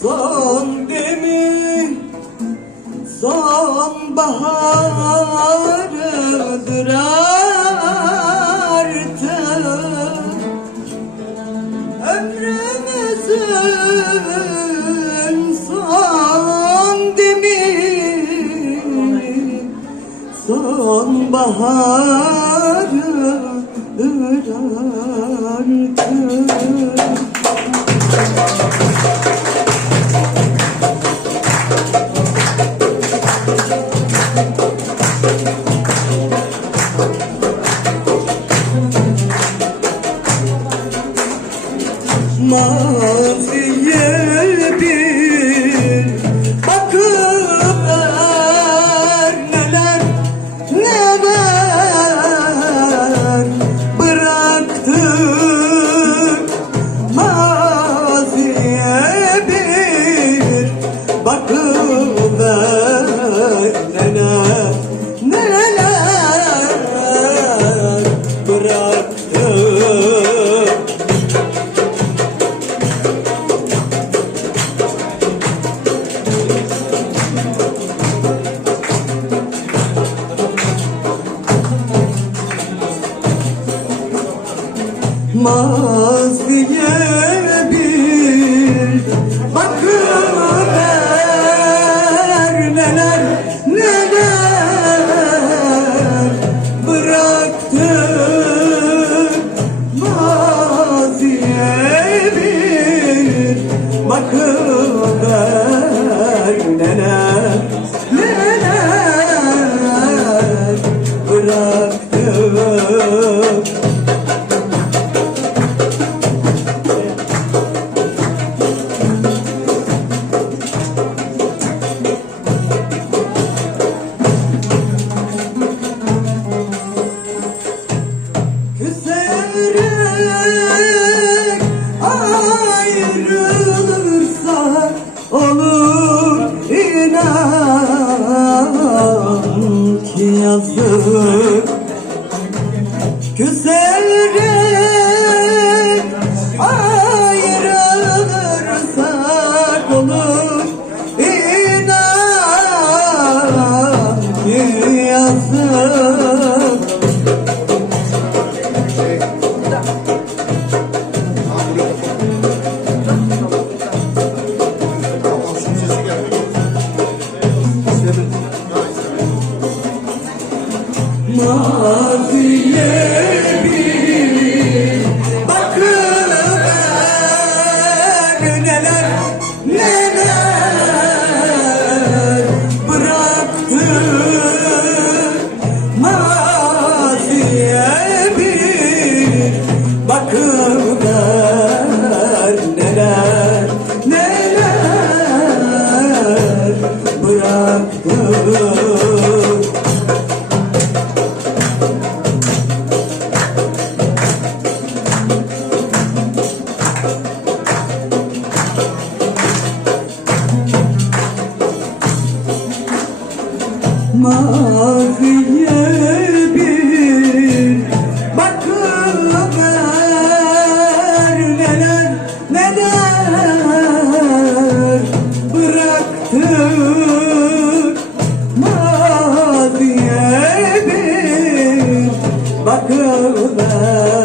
Son demi son baharıdır artık Ömrümüzün son demi son baharıdır artık Maziye Maziye bir bakıver neler neler bıraktık Maziye bir bakıver neler Ayrılırsa olur inan ki yazık. Küserek ayrılırsak olur inan ki yazık bakıver neler neler bıraktık Bakıver